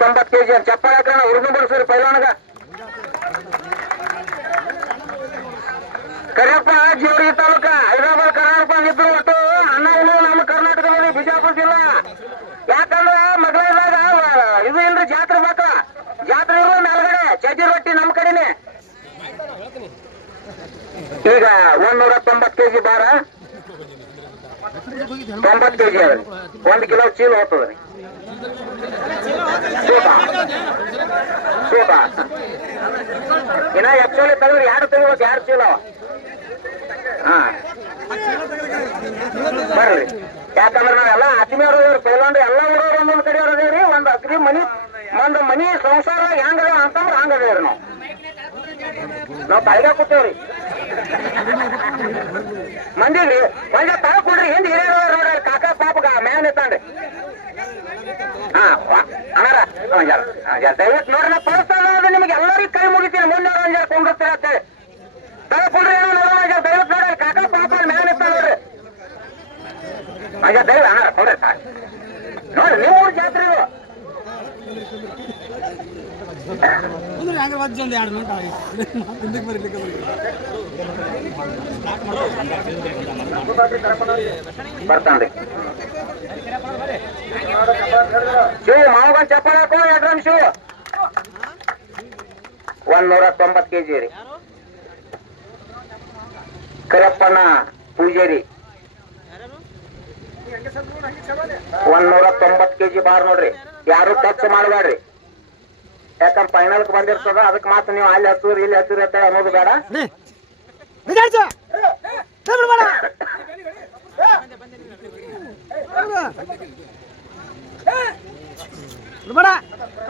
ತೊಂಬತ್ತು ಕೆಜಿ ಅಂತ ಚಪ್ಪಾಳೆ ಕಣ ಹುಡುಗ ಬಿಡಿಸ್ರಿ ಪೈಲಾನಗ. ಕರಿಯಪ್ಪ ಜೀವರಿಗೆ ತಾಲೂಕ ಹೈದರಾಬಾದ್, ಕರ್ನಾಟಕ ಇದ್ರು ಒಟ್ಟು ಅಣ್ಣ ಇನ್ನು ನಮ್ಮ ಕರ್ನಾಟಕದಲ್ಲಿ ಬಿಜಾಪುರ ಜಿಲ್ಲಾ. ಯಾಕಂದ್ರೆ ಮಗಳದಾಗ ಇದು ಇಲ್ರಿ ಜಾತ್ರೆ ಮಾತ್ರ ಜಾತ್ರೆ ಇರುವ ಮೇಲ್ಗಡೆ ಚಜ್ಜಿ ರೊಟ್ಟಿ ನಮ್ಮ ಕಡೆನೆ. ಈಗ ಒಂದೂರ ತೊಂಬತ್ತು ಕೆಜಿ ಬಾರ ತೊಂಬತ್ತು ಕೆಜಿ ಅದ್ರಿ. ಒಂದು ಕಿಲೋ ಚೀಲ ಹೋಗ್ತದ್ರಿ ಇನ್ನ ಆಕ್ಚುಲಿ ತೆಗೆದ್ರೆ ಯಾರು ತೆಗಿಬೇಕು ಯಾರು ಚೀಲ? ಹಾ. ಬರ್ರಿ. ಯಾಕಂದ್ರೆ ನಾವೆಲ್ಲ ಆತ್ಮೀಯರು ಪೈಲಂಡು ಎಲ್ಲ ಊರವ್ರು ಒಂದೊಂದು ಕಡೆ ಅದೇವ್ರಿ ಒಂದು ಅಗ್ರಿ ಮನಿ, ಒಂದು ಮನಿ ಸಂಸಾರ ಹೆಂಗದ ಅಂತಂದ್ರೆ ಹಂಗದೇವ್ರಿ ನಾವು. ನಾವು ತಳಗ ಕೂತೇವ್ರಿ. ಮಂದಿಗ್ರಿ ಒಂದ ತಳ ಕೊಡ್ರಿ, ಹಿಂದ್ ಹಿರಿಯರು ದಯವಿಟ್ಟು ನೋಡ್ರಿ ನಾ ಪರಿಸ್ಥಳ ನಿಮಗೆ ಎಲ್ಲರಿಗೂ ಕೈ ಮುಗಿತೀನಿ ಮುಂದೆ ಒಂದ್ ಜರ ಕೊಂಡಿರ್ತೀರ ಅಂತೇಳಿ ತಳ ಕೊಡ್ರಿ ಏನೋ ನೋಡೋಣ ಜರ ದಯವಿಟ್ಟು ನೋಡ್ರಿ ಕಾಕ ಪಾಪ ಮ್ಯಾನ್ ಇತ್ತ ನೋಡ್ರಿ ಅಜ್ಜ ದಯವಿಟ್ಟು ಅನಾರ ಕೊಡ್ರಿ ಸಾರ್ ನೋಡ್ರಿ ನಿಮ್ಮ ಊರ್ ಜಾತ್ರೆ ಇದು ಅಂದ್ರೆ ಹಂಗೆ ವಜ್ಜ ಒಂದು ಎರಡು ಮಿನಿಟ್ ಆಗಿ ಹಿಂದಕ್ಕೆ ಬರಲಿಕ್ಕೆ ಬರ್ತಾನ್ರಿ ಶಿವ ಮಾವಗನ್ ಚಪ್ಪಾಳ ಒಂದ್ ನೂರ ತೊಂಬತ್ ಕೆಜಿ ರೀ. ಕರಪ್ಪಣ್ಣ ಪೂಜಾರಿ ಒಂದ್ ನೂರ ತೊಂಬತ್ ಕೆಜಿ ಬಾರ್ ನೋಡ್ರಿ. ಯಾರು ಟಚ್ ಮಾಡಬೇಡ್ರಿ. ಯಾಕಂದ್ರೆ ಫೈನಲ್ ಬಂದಿರ್ತದ ಅದಕ್ಕೆ ಮಾತ್ರ ನೀವು ಅಲ್ಲಿ ಹಸೂರ್ ಇಲ್ಲಿ ಹಸೂರ್ ಅಂತ ಅನ್ನೋದು ಬೇಡ.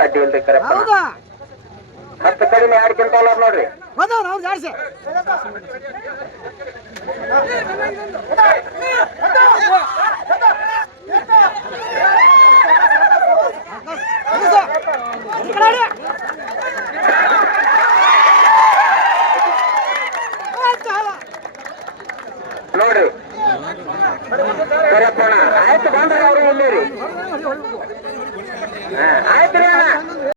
ಅಡ್ಡಿ ಇಲ್ರಿ ಕರಪ್ಪಣ್ಣ. ಹತ್ತು ಕಡಿಮೆ ಎರಡು ಕ್ವಿಂಟಲ್ ಅದ ನೋಡ್ರಿ. ನೋಡ್ರಿ. ಕರಪ್ಪಣ್ಣ ಆಯ್ತು ಬಂದ್ರಿ ಅವ್ರು ಇಲ್ಲಿ ರೀ ಆಯ್ತು ರೀ ಅಣ್ಣ.